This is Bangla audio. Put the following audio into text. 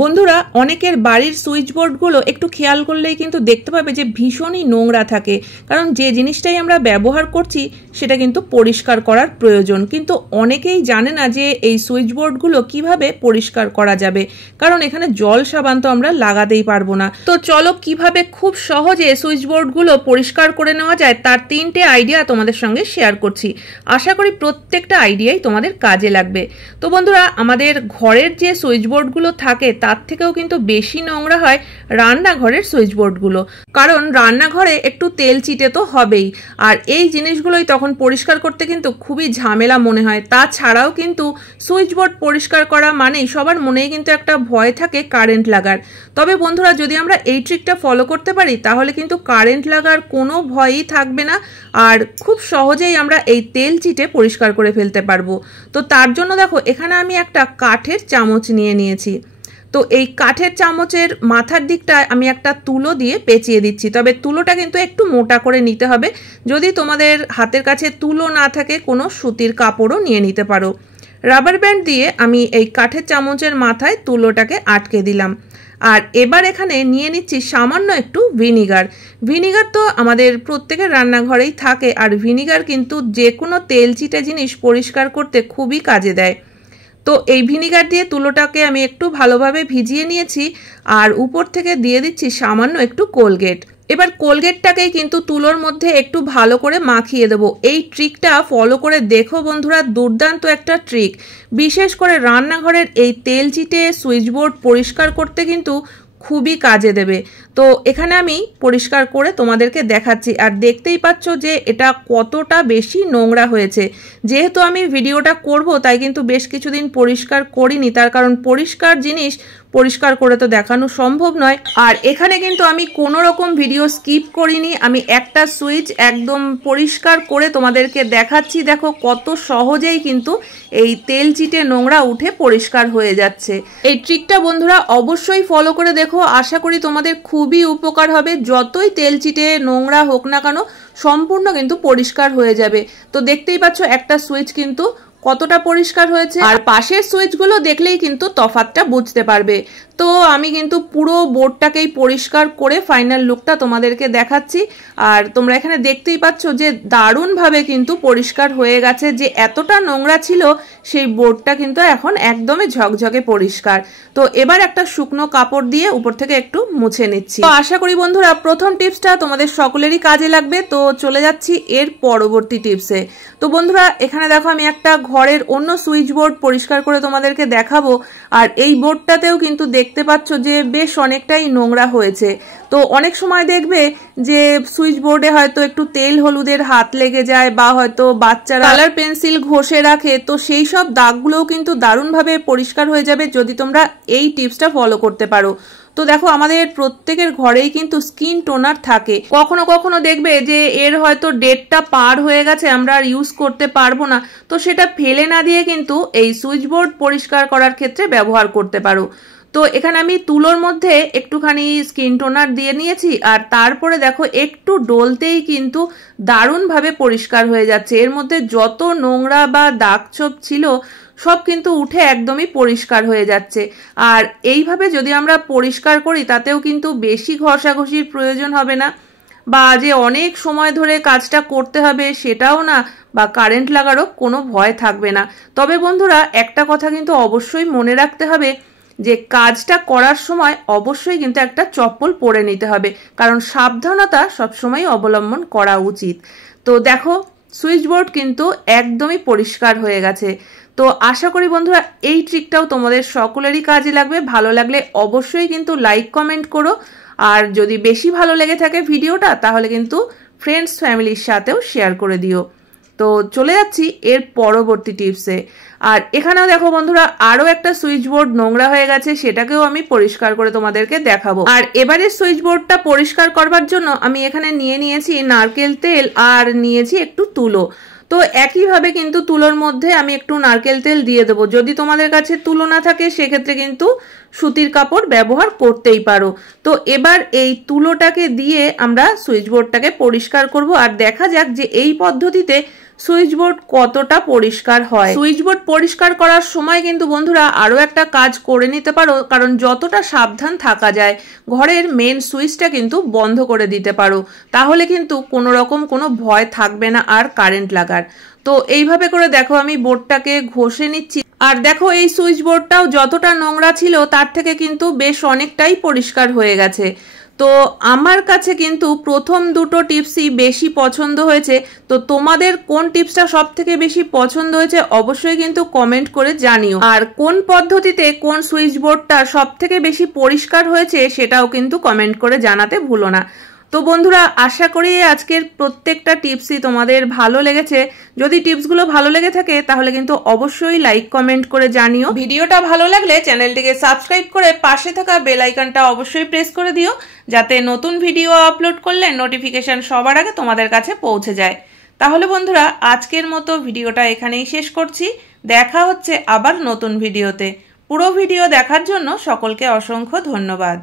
বন্ধুরা অনেকের বাড়ির সুইচ বোর্ডগুলো একটু খেয়াল করলেই কিন্তু দেখতে পাবে যে ভীষণই নোংরা থাকে, কারণ যে জিনিসটাই আমরা ব্যবহার করছি সেটা কিন্তু পরিষ্কার করার প্রয়োজন। কিন্তু অনেকেই জানে না যে এই সুইচ বোর্ডগুলো কিভাবে পরিষ্কার করা যাবে, কারণ এখানে জল সাবান তো আমরা লাগাতেই পারবো না। তো চলো কিভাবে খুব সহজে সুইচ বোর্ডগুলো পরিষ্কার করে নেওয়া যায় তার 3টে আইডিয়া তোমাদের সঙ্গে শেয়ার করছি। আশা করি প্রত্যেকটা আইডিয়াই তোমাদের কাজে লাগবে। তো বন্ধুরা, আমাদের ঘরের যে সুইচ বোর্ডগুলো থাকে তার থেকেও কিন্তু বেশি নোংরা হয় রান্নাঘরের সুইচ বোর্ডগুলো, কারণ রান্নাঘরে একটু তেল চিটে তো হবেই, আর এই জিনিসগুলোই তখন পরিষ্কার করতে কিন্তু খুবই ঝামেলা মনে হয়। তাছাড়াও কিন্তু সুইচ বোর্ড পরিষ্কার করা মানেই সবার মনেই কিন্তু একটা ভয় থাকে কারেন্ট লাগার। তবে বন্ধুরা, যদি আমরা এই ট্রিকটা ফলো করতে পারি তাহলে কিন্তু কারেন্ট লাগার কোনো ভয়ই থাকবে না, আর খুব সহজেই আমরা এই তেল চিটে পরিষ্কার করে ফেলতে পারবো। তো তার জন্য দেখো, এখানে আমি একটা কাঠের চামচ নিয়ে নিয়েছি। তো এই কাঠের চামচের মাথার দিকটায় আমি একটা তুলো দিয়ে পেঁচিয়ে দিচ্ছি, তবে তুলোটা কিন্তু একটু মোটা করে নিতে হবে। যদি তোমাদের হাতের কাছে তুলো না থাকে, কোনো সুতির কাপড়ও নিয়ে নিতে পারো। রাবার ব্যান্ড দিয়ে আমি এই কাঠের চামচের মাথায় তুলোটাকে আটকে দিলাম। আর এবার এখানে নিয়ে নিচ্ছি সামান্য একটু ভিনিগার। ভিনিগার তো আমাদের প্রত্যেকের রান্নাঘরেই থাকে, আর ভিনিগার কিন্তু যে কোনো তেল চিটে জিনিস পরিষ্কার করতে খুবই কাজে দেয়। তো এই ভিনিগার দিয়ে তুলোটাকে আমি একটু ভালোভাবে ভিজিয়ে নিয়েছি, আর উপর থেকে দিয়ে দিচ্ছি সামান্য একটু কোলগেট। এবার কোলগেটটাকেই কিন্তু তুলোর মধ্যে একটু ভালো করে মাখিয়ে দেবো। এই ট্রিকটা ফলো করে দেখো বন্ধুরা, দুর্দান্ত একটা ট্রিক। বিশেষ করে রান্নাঘরের এই তেল চিটে সুইচ বোর্ড পরিষ্কার করতে কিন্তু খুবই কাজে দেবে। তো এখানে আমি পরিষ্কার করে তোমাদেরকে দেখাচ্ছি, আর দেখতেই পাচ্ছ যে এটা কতটা বেশি নোংরা হয়েছে। যেহেতু আমি ভিডিওটা করব তাই কিন্তু বেশ কিছুদিন পরিষ্কার করিনি, তার কারণ পরিষ্কার জিনিস পরিষ্কার করে তো দেখানো সম্ভব নয়। আর এখানে কিন্তু আমি কোনো রকম ভিডিও স্কিপ করিনি, আমি একটা সুইচ একদম পরিষ্কার করে তোমাদেরকে দেখাচ্ছি। দেখো কত সহজেই কিন্তু এই তেল চিটে নোংরা উঠে পরিষ্কার হয়ে যাচ্ছে। এই ট্রিকটা বন্ধুরা অবশ্যই ফলো করে দেখো, আশা করি তোমাদের খুবই উপকার হবে। যতই তেল চিটে নোংরা হোক না কেন, সম্পূর্ণ কিন্তু পরিষ্কার হয়ে যাবে। তো দেখতেই পাচ্ছ একটা সুইচ কিন্তু কতটা পরিষ্কার হয়েছে, আর পাশের সুইচগুলো দেখলেই কিন্তু তফাৎটা বুঝতে পারবে। তো আমি কিন্তু পুরো বোর্ডটাকেই পরিষ্কার করে ফাইনাল লুকটা তোমাদেরকে দেখাচ্ছি, আর তোমরা এখানে দেখতেই পাচ্ছ যে দারুণভাবে কিন্তু পরিষ্কার হয়ে গেছে। যে এতটা নোংরা ছিল সেই বোর্ডটা কিন্তু এখন একদমই ঝকঝকে পরিষ্কার। তো এবার একটা শুকনো কাপড় দিয়ে উপর থেকে একটু মুছে নিচ্ছি। তো আশা করি বন্ধুরা প্রথম টিপসটা তোমাদের সকলেরই কাজে লাগবে। তো চলে যাচ্ছি এর পরবর্তী টিপসে। তো বন্ধুরা, এখানে দেখো আমি একটা ঘরের অন্য সুইচ বোর্ড পরিষ্কার করে তোমাদেরকে দেখাবো, আর এই বোর্ডটাতেও কিন্তু দেখতে পাচ্ছ যে বেশ অনেকটাই নোংরা হয়েছে। তো অনেক সময় দেখবে যে সুইচ বোর্ডে হয়তো একটু তেল হলুদের হাত লেগে যায়, বা হয়তো বাচ্চারা কালার পেন্সিল ঘষে রাখে, তো সেই সব দাগগুলোও কিন্তু দারুণভাবে পরিষ্কার হয়ে যাবে যদি তোমরা এই টিপসটা ফলো করতে পারো। তো দেখো, আমাদের প্রত্যেকের ঘরেই কিন্তু স্কিন টোনার থাকে। কখনো কখনো দেখবে যে এর হয়তো ডেটটা পার হয়ে গেছে, আমরা আর ইউজ করতে পারবো না, তো সেটা ফেলে না দিয়ে কিন্তু এই সুইচ বোর্ড পরিষ্কার করার ক্ষেত্রে ব্যবহার করতে পারো। তো এখানে আমি তুলোর মধ্যে একটুখানি স্কিন টোনার দিয়ে নিয়েছি, আর তারপরে দেখো একটু ডলতেই কিন্তু দারুণভাবে পরিষ্কার হয়ে যাচ্ছে। এর মধ্যে যত নোংরা বা দাগ ছোপ ছিল সব কিন্তু উঠে একদমই পরিষ্কার হয়ে যাচ্ছে। আর এইভাবে যদি আমরা পরিষ্কার করি তাতেও কিন্তু বেশি ঘষাঘষির প্রয়োজন হবে না, বা যে অনেক সময় ধরে কাজটা করতে হবে সেটাও না, বা কারেন্ট লাগারও কোনো ভয় থাকবে না। তবে বন্ধুরা, একটা কথা কিন্তু অবশ্যই মনে রাখতে হবে যে কাজটা করার সময় অবশ্যই কিন্তু একটা চপ্পল পরে নিতে হবে, কারণ সাবধানতা সবসময় অবলম্বন করা উচিত। তো দেখো সুইচ বোর্ড কিন্তু একদমই পরিষ্কার হয়ে গেছে। তো আশা করি বন্ধুরা এই ট্রিকটাও তোমাদের সকলেরই কাজে লাগবে। ভালো লাগলে অবশ্যই কিন্তু লাইক কমেন্ট করো, আর যদি বেশি ভালো লেগে থাকে ভিডিওটা তাহলে কিন্তু ফ্রেন্ডস ফ্যামিলির সাথেও শেয়ার করে দিও। তো চলে যাচ্ছি এর পরবর্তী টিপসে। আর এখানেও দেখো বন্ধুরা, আরো একটা সুইচ বোর্ড নোংরা হয়ে গেছে, সেটাকেও আমি পরিষ্কার করে তোমাদেরকে দেখাবো। আর এবারে সুইচ বোর্ডটা পরিষ্কার করবার জন্য আমি এখানে নিয়ে নিয়েছি নারকেল তেল, আর নিয়েছি একটু তুলো। তো একইভাবে কিন্তু তুলোর মধ্যে আমি একটু নারকেল তেল দিয়ে দেবো। যদি তোমাদের কাছে তুলো না থাকে সেক্ষেত্রে কিন্তু সুতির কাপড় ব্যবহার করতেই পারো। তো এবার এই তুলোটাকে দিয়ে আমরা সুইচ বোর্ডটাকে পরিষ্কার করব, আর দেখা যাক যে এই পদ্ধতিতে সুইচ বোর্ড কতটা পরিষ্কার হয়। সুইচ বোর্ড পরিষ্কার করার সময় কিন্তু বন্ধুরা আরো একটা কাজ করে নিতে পারো, কারণ যতটা সাবধান থাকা যায় ঘরের মেন সুইচটা কিন্তু বন্ধ করে দিতে পারো, তাহলে কিন্তু কোনো রকম কোনো ভয় থাকবে না আর কারেন্ট লাগার। তো এইভাবে করে দেখো আমি বোর্ডটাকে ঘষে নিচ্ছি, আর দেখো এই সুইচ বোর্ডটাও যতটা নোংরা ছিল তার থেকে কিন্তু বেশ অনেকটাই পরিষ্কার হয়ে গেছে। তো আমার কাছে কিন্তু প্রথম দুটো টিপসই বেশি পছন্দ হয়েছে। তো তোমাদের কোন টিপসটা সব থেকে বেশি পছন্দ হয়েছে অবশ্যই কিন্তু কমেন্ট করে জানিও, আর কোন পদ্ধতিতে কোন সুইচ বোর্ডটা সব থেকে বেশি পরিষ্কার হয়েছে সেটাও কিন্তু কমেন্ট করে জানাতে ভুলো না। তো বন্ধুরা, আশা করি আজকের প্রত্যেকটা টিপসই তোমাদের ভালো লেগেছে। যদি টিপসগুলো ভালো লেগে থাকে তাহলে কিন্তু অবশ্যই লাইক কমেন্ট করে জানিও। ভিডিওটা ভালো লাগলে চ্যানেলটিকে সাবস্ক্রাইব করে পাশে থাকা বেল আইকনটা অবশ্যই প্রেস করে দিও, যাতে নতুন ভিডিও আপলোড করলে নোটিফিকেশন সবার আগে তোমাদের কাছে পৌঁছে যায়। তাহলে বন্ধুরা, আজকের মতো ভিডিওটা এখানেই শেষ করছি। দেখা হচ্ছে আবার নতুন ভিডিওতে। পুরো ভিডিও দেখার জন্য সকলকে অসংখ্য ধন্যবাদ।